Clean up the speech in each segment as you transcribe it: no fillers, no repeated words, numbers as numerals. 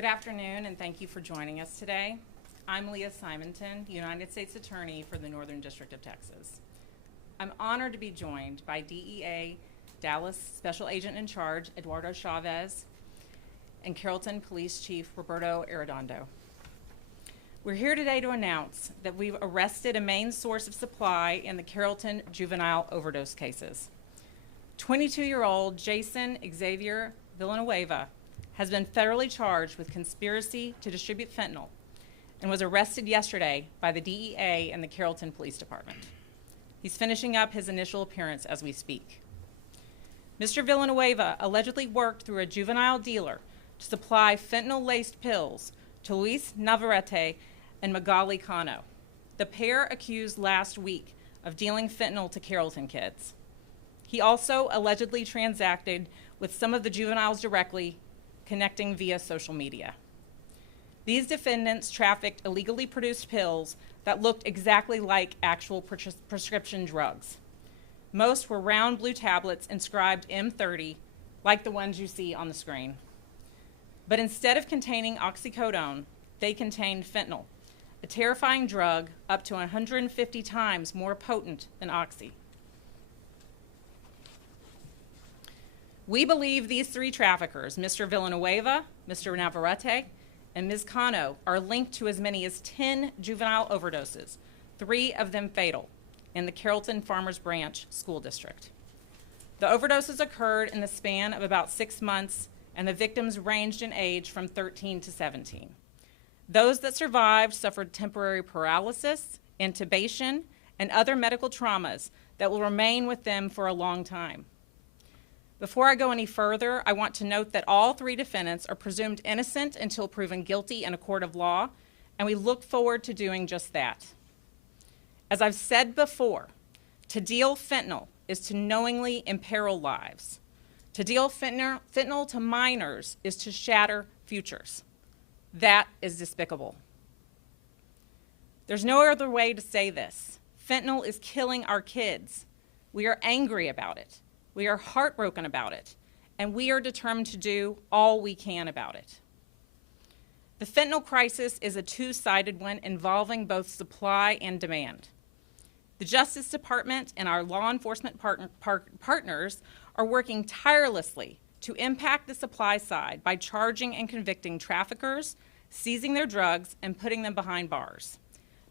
Good afternoon, and thank you for joining us today. I'm Leah Simonton, United States Attorney for the Northern District of Texas. I'm honored to be joined by DEA Dallas Special Agent in Charge, Eduardo Chavez, and Carrollton Police Chief, Roberto Arredondo. We're here today to announce that we've arrested a main source of supply in the Carrollton juvenile overdose cases. 22-year-old Jason Xavier Villanueva has been federally charged with conspiracy to distribute fentanyl and was arrested yesterday by the DEA and the Carrollton Police Department. He's finishing up his initial appearance as we speak. Mr. Villanueva allegedly worked through a juvenile dealer to supply fentanyl-laced pills to Luis Navarrete and Magali Cano, the pair accused last week of dealing fentanyl to Carrollton kids. He also allegedly transacted with some of the juveniles directly, connecting via social media. These defendants trafficked illegally produced pills that looked exactly like actual prescription drugs. Most were round blue tablets inscribed M30, like the ones you see on the screen. But instead of containing oxycodone, they contained fentanyl, a terrifying drug up to 150 times more potent than oxy. We believe these three traffickers, Mr. Villanueva, Mr. Navarrete, and Ms. Cano, are linked to as many as 10 juvenile overdoses, 3 of them fatal, in the Carrollton Farmers Branch School District. The overdoses occurred in the span of about 6 months, and the victims ranged in age from 13 to 17. Those that survived suffered temporary paralysis, intubation, and other medical traumas that will remain with them for a long time. Before I go any further, I want to note that all 3 defendants are presumed innocent until proven guilty in a court of law, and we look forward to doing just that. As I've said before, to deal fentanyl is to knowingly imperil lives. To deal fentanyl to minors is to shatter futures. That is despicable. There's no other way to say this. Fentanyl is killing our kids. We are angry about it. We are heartbroken about it, and we are determined to do all we can about it. The fentanyl crisis is a two-sided one involving both supply and demand. The Justice Department and our law enforcement partners are working tirelessly to impact the supply side by charging and convicting traffickers, seizing their drugs, and putting them behind bars.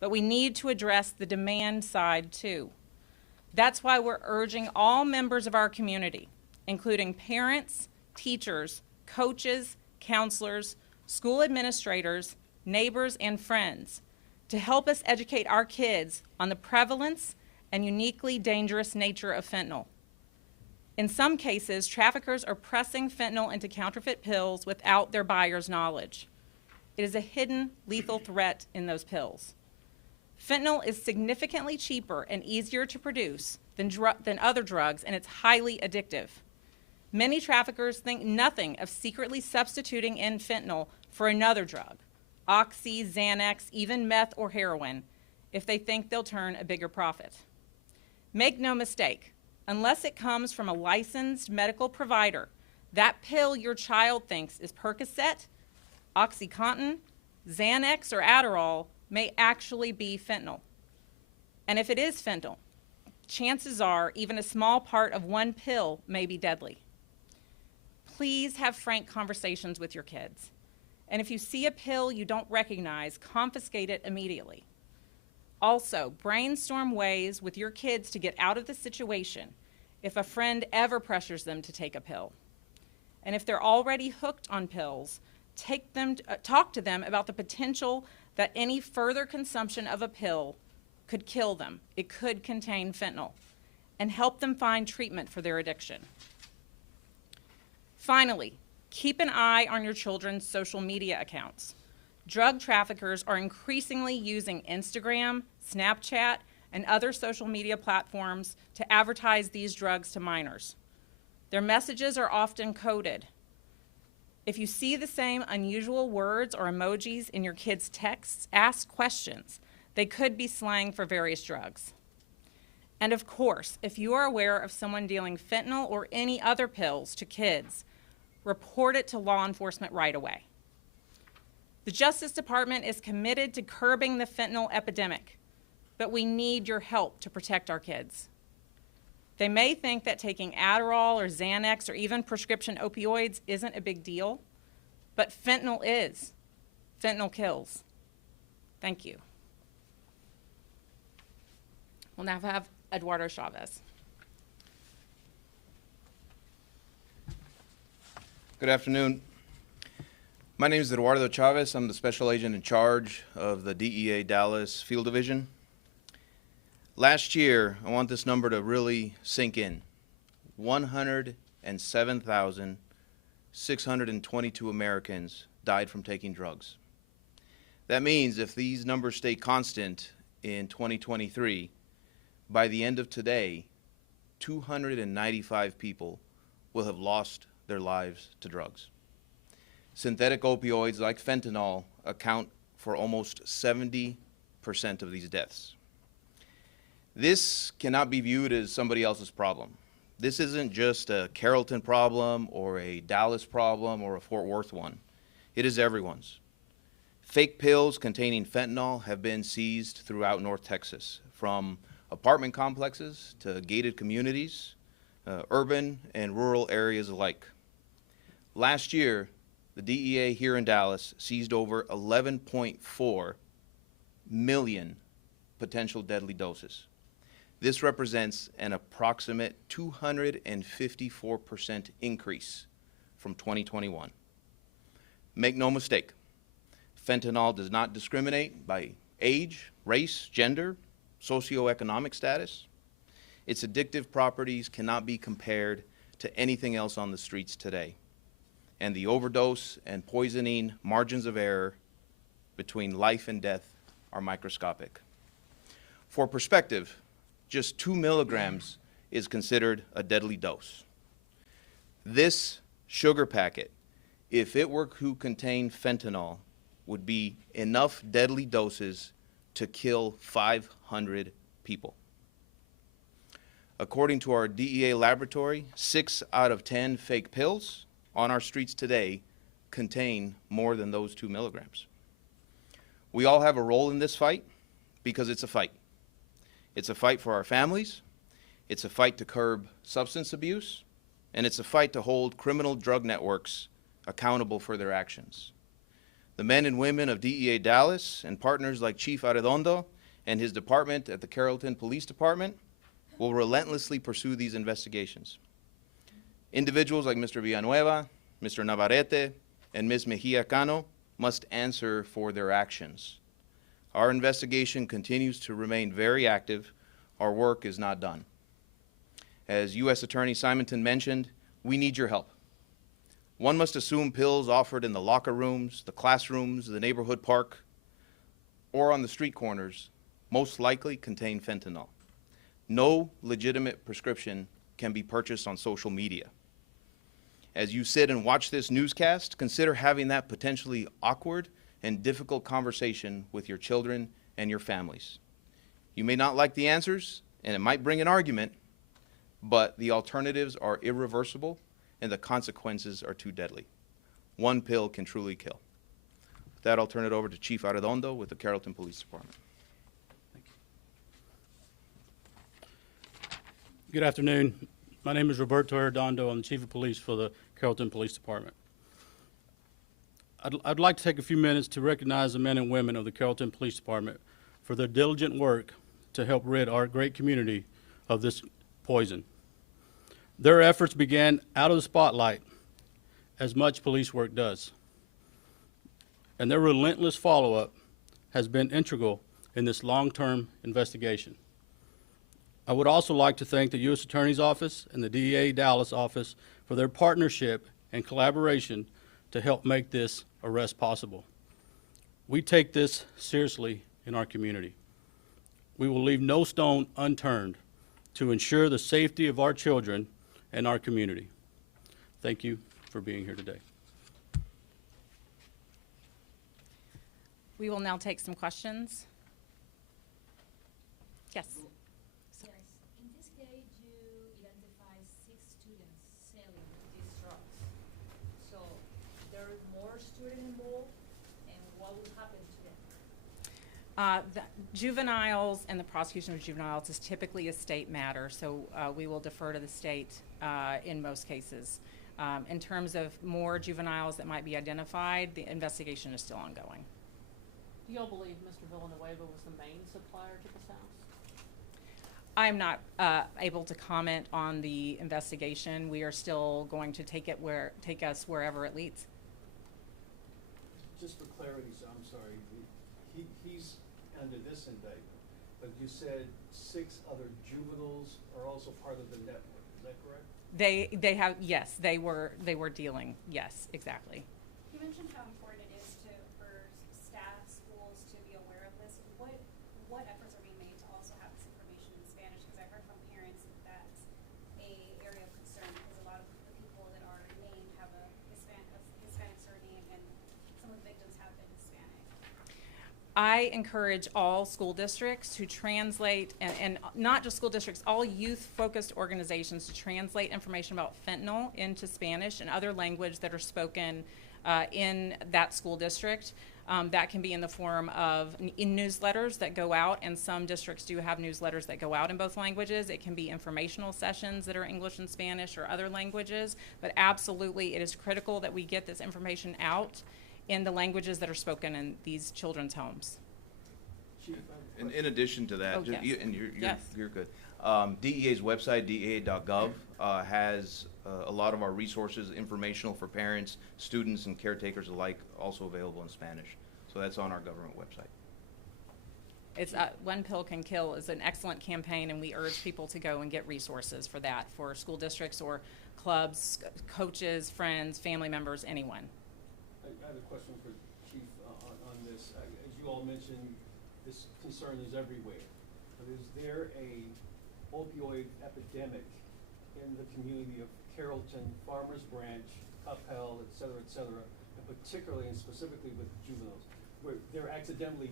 But we need to address the demand side too. That's why we're urging all members of our community, including parents, teachers, coaches, counselors, school administrators, neighbors, and friends, to help us educate our kids on the prevalence and uniquely dangerous nature of fentanyl. In some cases, traffickers are pressing fentanyl into counterfeit pills without their buyer's knowledge. It is a hidden lethal threat in those pills. Fentanyl is significantly cheaper and easier to produce than other drugs, and it's highly addictive. Many traffickers think nothing of secretly substituting in fentanyl for another drug, oxy, Xanax, even meth or heroin, if they think they'll turn a bigger profit. Make no mistake, unless it comes from a licensed medical provider, that pill your child thinks is Percocet, OxyContin, Xanax, or Adderall may actually be fentanyl. And if it is fentanyl, chances are even a small part of one pill may be deadly. Please have frank conversations with your kids. And if you see a pill you don't recognize, confiscate it immediately. Also, brainstorm ways with your kids to get out of the situation if a friend ever pressures them to take a pill. And if they're already hooked on pills, talk to them about the potential that any further consumption of a pill could kill them. It could contain fentanyl, and help them find treatment for their addiction. Finally, keep an eye on your children's social media accounts. Drug traffickers are increasingly using Instagram, Snapchat, and other social media platforms to advertise these drugs to minors. Their messages are often coded. If you see the same unusual words or emojis in your kids' texts, ask questions. They could be slang for various drugs. And of course, if you are aware of someone dealing fentanyl or any other pills to kids, report it to law enforcement right away. The Justice Department is committed to curbing the fentanyl epidemic, but we need your help to protect our kids. They may think that taking Adderall or Xanax or even prescription opioids isn't a big deal, but fentanyl is. Fentanyl kills. Thank you. We'll now have Eduardo Chavez. Good afternoon. My name is Eduardo Chavez. I'm the special agent in charge of the DEA Dallas Field Division. Last year, I want this number to really sink in. 107,622 Americans died from taking drugs. That means if these numbers stay constant in 2023, by the end of today, 295 people will have lost their lives to drugs. Synthetic opioids like fentanyl account for almost 70% of these deaths. This cannot be viewed as somebody else's problem. This isn't just a Carrollton problem or a Dallas problem or a Fort Worth one. It is everyone's. Fake pills containing fentanyl have been seized throughout North Texas, from apartment complexes to gated communities, urban and rural areas alike. Last year, the DEA here in Dallas seized over 11.4 million potential deadly doses. This represents an approximate 254% increase from 2021. Make no mistake, fentanyl does not discriminate by age, race, gender, socioeconomic status. Its addictive properties cannot be compared to anything else on the streets today. And the overdose and poisoning margins of error between life and death are microscopic. For perspective, just 2 milligrams is considered a deadly dose. This sugar packet, if it were to contain fentanyl, would be enough deadly doses to kill 500 people. According to our DEA laboratory, 6 out of 10 fake pills on our streets today contain more than those 2 milligrams. We all have a role in this fight because it's a fight. It's a fight for our families, it's a fight to curb substance abuse, and it's a fight to hold criminal drug networks accountable for their actions. The men and women of DEA Dallas and partners like Chief Arredondo and his department at the Carrollton Police Department will relentlessly pursue these investigations. Individuals like Mr. Villanueva, Mr. Navarrete, and Ms. Mejia Cano must answer for their actions. Our investigation continues to remain very active. Our work is not done. As U.S. Attorney Simonton mentioned, we need your help. One must assume pills offered in the locker rooms, the classrooms, the neighborhood park, or on the street corners most likely contain fentanyl. No legitimate prescription can be purchased on social media. As you sit and watch this newscast, consider having that potentially awkward and difficult conversation with your children and your families. You may not like the answers, and it might bring an argument, but the alternatives are irreversible and the consequences are too deadly. One pill can truly kill. With that, I'll turn it over to Chief Arredondo with the Carrollton Police Department. Thank you. Good afternoon. My name is Roberto Arredondo. I'm the Chief of Police for the Carrollton Police Department. I'd like to take a few minutes to recognize the men and women of the Carrollton Police Department for their diligent work to help rid our great community of this poison. Their efforts began out of the spotlight, as much police work does, and their relentless follow-up has been integral in this long-term investigation. I would also like to thank the U.S. Attorney's Office and the DEA Dallas office for their partnership and collaboration to help make this arrest possible. We take this seriously in our community. We will leave no stone unturned to ensure the safety of our children and our community. Thank you for being here today. We will now take some questions. Yes. Yes. In this case, you identify 6 students selling these drugs. So there are more students involved, and what would happen to them? The juveniles and the prosecution of juveniles is typically a state matter, so we will defer to the state in most cases. In terms of more juveniles that might be identified, the investigation is still ongoing. Do y'all believe Mr. Villanueva was the main supplier to this house? I'm not able to comment on the investigation. We are still going to take us wherever it leads. Just for clarity, so I'm sorry, he's under this indictment, but you said 6 other juveniles are also part of the network, is that correct? They have, yes, they were dealing, yes, exactly. You mentioned how important it is for staff, schools to be aware of this. What efforts are being made to also have this information in Spanish? Because I've heard from parents that that's a area of concern because a lot of the people that are named have a Hispanic surname and some of the victims have been Hispanic. I encourage all school districts to translate, and not just school districts, all youth-focused organizations to translate information about fentanyl into Spanish and other language that are spoken in that school district. That can be in the form of in newsletters that go out, and some districts do have newsletters that go out in both languages. It can be informational sessions that are English and Spanish or other languages, but absolutely it is critical that we get this information out in the languages that are spoken in these children's homes. Chief, In addition to that, Oh, yes. Yes. you're good. DEA's website, dea.gov, has a lot of our resources, informational for parents, students, and caretakers alike, also available in Spanish. So that's on our government website. It's One Pill Can Kill is an excellent campaign, and we urge people to go and get resources for that, for school districts or clubs, coaches, friends, family members, anyone. I have a question for Chief on this. As you all mentioned, this concern is everywhere. But is there a opioid epidemic in the community of Carrollton, Farmers Branch, Capel, et cetera, and particularly and specifically with juveniles, where they're accidentally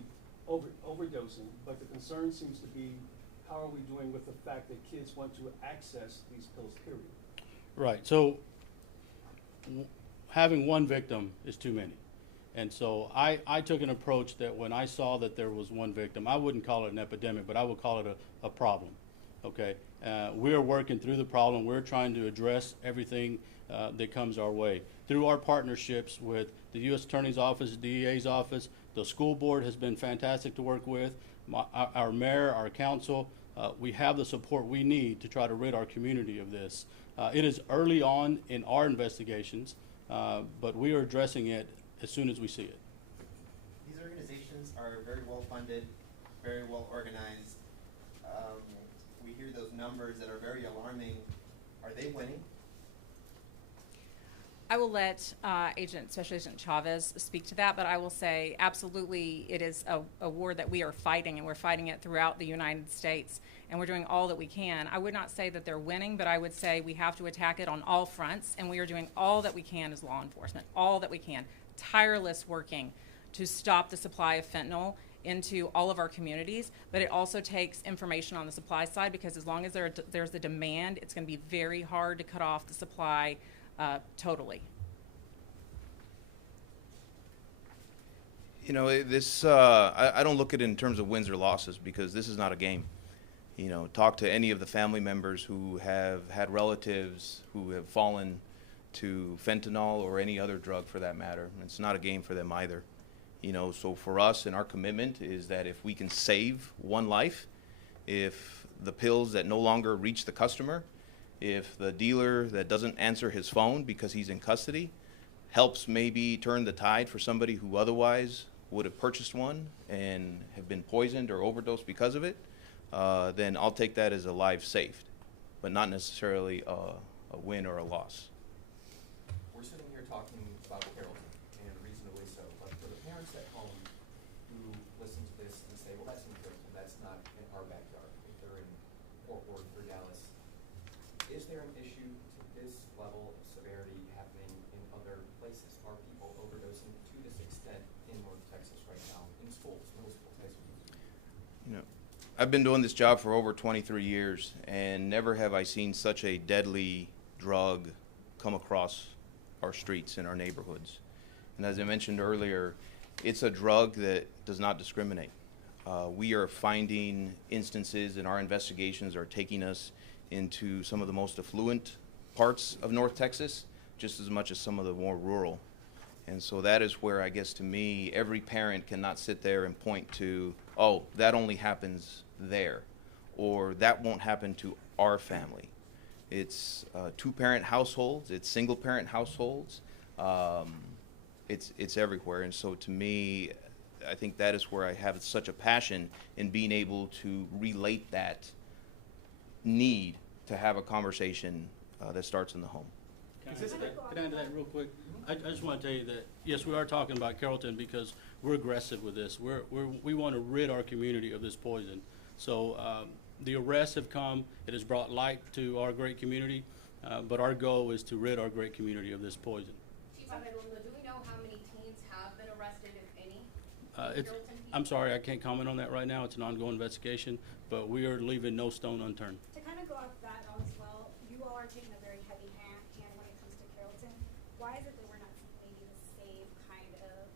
overdosing, but the concern seems to be how are we doing with the fact that kids want to access these pills, period? Right, so having one victim is too many. And so I took an approach that when I saw that there was one victim, I wouldn't call it an epidemic, but I would call it a problem, okay? We are working through the problem. We're trying to address everything that comes our way. Through our partnerships with the U.S. Attorney's Office, DEA's office, the school board has been fantastic to work with, our mayor, our council, we have the support we need to try to rid our community of this. It is early on in our investigations, but we are addressing it as soon as we see it. These organizations are very well funded, very well organized. We hear those numbers that are very alarming. Are they winning? I will let Special Agent Chavez speak to that, but I will say absolutely it is a war that we are fighting, and we're fighting it throughout the United States, and we're doing all that we can. I would not say that they're winning, but I would say we have to attack it on all fronts, and we are doing all that we can as law enforcement, all that we can, tireless working to stop the supply of fentanyl into all of our communities, but it also takes information on the supply side, because as long as there's a demand, it's going to be very hard to cut off the supply totally. You know, I don't look at it in terms of wins or losses, because this is not a game. You know, talk to any of the family members who have had relatives who have fallen to fentanyl or any other drug for that matter. It's not a game for them either. You know, so for us, and our commitment is that if we can save one life, if the pills that no longer reach the customer, if the dealer that doesn't answer his phone because he's in custody helps maybe turn the tide for somebody who otherwise would have purchased one and have been poisoned or overdosed because of it, then I'll take that as a life saved, but not necessarily a win or a loss. We're sitting here talking about Carrollton, and reasonably so, but for the parents at home who listen to this and say, well, that's in Carrollton, that's not in our backyard, if they're in Fort Worth or Dallas, is there an issue to this level of severity happening in other places? Are people overdosing to this extent in North Texas right now, in schools, middle schools, high schools? You know, I've been doing this job for over 23 years, and never have I seen such a deadly drug come across our streets in our neighborhoods. And as I mentioned earlier, It's a drug that does not discriminate. We are finding instances, and our investigations are taking us into some of the most affluent parts of North Texas, just as much as some of the more rural. And so that is where, I guess, to me, every parent cannot sit there and point to, oh, that only happens there, or that won't happen to our family. It's two-parent households, it's single-parent households, it's everywhere. And so to me, I think that is where I have such a passion in being able to relate that need to have a conversation that starts in the home. Can I add to that real quick? I just want to tell you that, yes, we are talking about Carrollton because we're aggressive with this. We want to rid our community of this poison. So the arrests have come. It has brought light to our great community, but our goal is to rid our great community of this poison. Chief Villanueva, do we know how many teens have been arrested, if any? I'm sorry, I can't comment on that right now. It's an ongoing investigation, but we are leaving no stone unturned. To kind of go off that as well, you all are taking a very heavy hand when it comes to Carrollton. Why is it that we're not seeing maybe the same kind of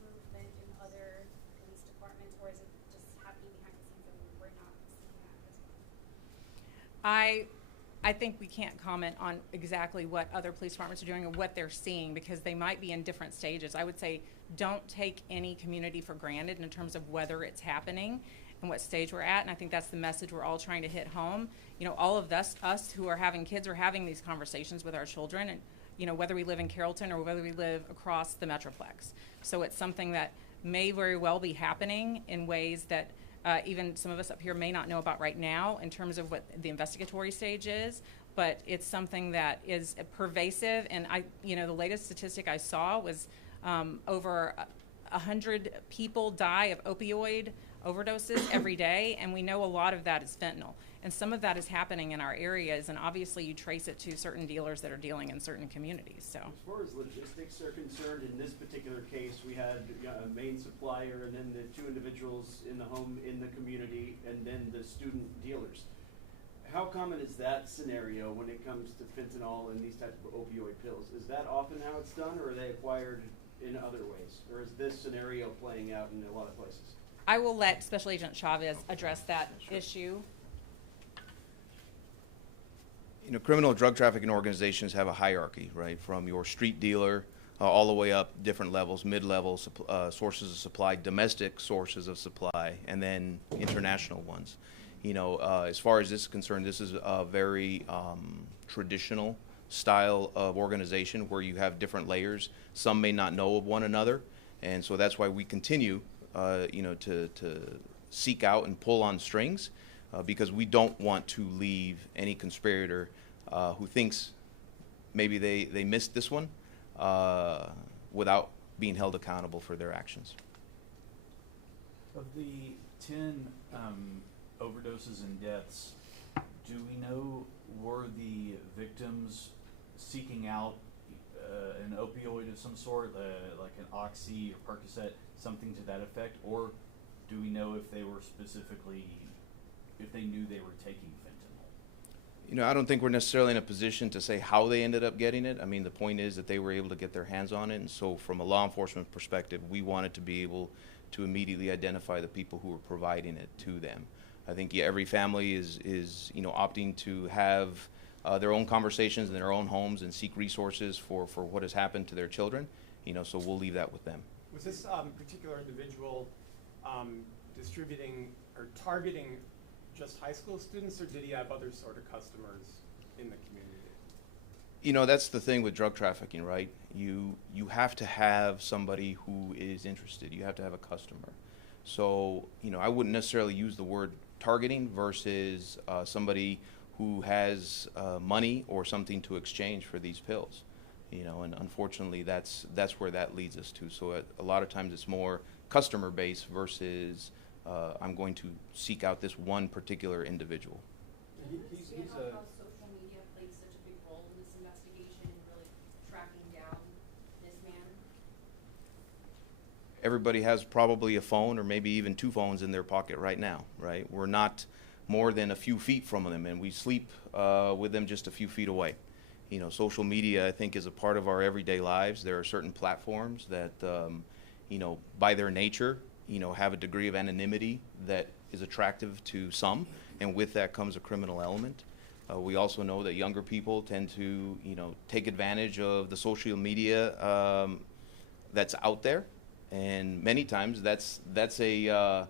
movement in other police departments, or is it just happening behind the scenes and we're not seeing that as well? I think we can't comment on exactly what other police departments are doing or what they're seeing because they might be in different stages. I would say don't take any community for granted in terms of whether it's happening and what stage we're at, and I think that's the message we're all trying to hit home. You know, all of us who are having kids are having these conversations with our children, and you know, whether we live in Carrollton or whether we live across the Metroplex. So it's something that may very well be happening in ways that even some of us up here may not know about right now in terms of what the investigatory stage is, but it's something that is pervasive. And the latest statistic I saw was over 100 people die of opioid overdoses every day, and we know a lot of that is fentanyl. And some of that is happening in our areas, and obviously you trace it to certain dealers that are dealing in certain communities. So, as far as logistics are concerned, in this particular case, we had a main supplier and then the two individuals in the home in the community and then the student dealers. How common is that scenario when it comes to fentanyl and these types of opioid pills? Is that often how it's done, or are they acquired in other ways? Or is this scenario playing out in a lot of places? I will let Special Agent Chavez address that issue. You know, criminal drug trafficking organizations have a hierarchy, right? From your street dealer all the way up different levels, mid-level sources of supply, domestic sources of supply, and then international ones. You know, as far as this is concerned, this is a very traditional style of organization where you have different layers. Some may not know of one another, and so that's why we continue, to seek out and pull on strings. Because we don't want to leave any conspirator who thinks maybe they missed this one without being held accountable for their actions. Of the 10 overdoses and deaths, do we know, were the victims seeking out an opioid of some sort, like an Oxy or Percocet, something to that effect, or do we know if they were specifically, if they knew they were taking fentanyl? You know, I don't think we're necessarily in a position to say how they ended up getting it. I mean, the point is that they were able to get their hands on it, and so from a law enforcement perspective, we wanted to be able to immediately identify the people who were providing it to them. I think every family is opting to have their own conversations in their own homes and seek resources for what has happened to their children. So we'll leave that with them. Was this particular individual distributing or targeting just high school students, or did he have other sort of customers in the community? That's the thing with drug trafficking, right? You have to have somebody who is interested. You have to have a customer. So, I wouldn't necessarily use the word targeting versus somebody who has money or something to exchange for these pills. And unfortunately, that's where that leads us to. So a lot of times it's more customer base versus I'm going to seek out this one particular individual. He's how social media played such a big role in this investigation and really tracking down this man. Everybody has probably a phone or maybe even two phones in their pocket right now, right? We're not more than a few feet from them, and we sleep with them just a few feet away. You know, social media, I think, is a part of our everyday lives. There are certain platforms that, you know, by their nature, you know, have a degree of anonymity that is attractive to some, and with that comes a criminal element. We also know that younger people tend to, you know, take advantage of the social media that's out there, and many times that's a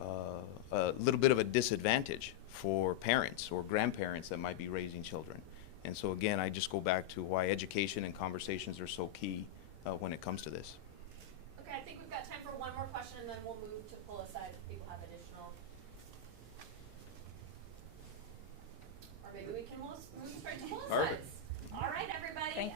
little bit of a disadvantage for parents or grandparents that might be raising children. And so again, I just go back to why education and conversations are so key when it comes to this. Okay, I think we've got time for one more question, and then we'll move to pull aside if people have additional. Or maybe we can move straight to pull aside. Perfect.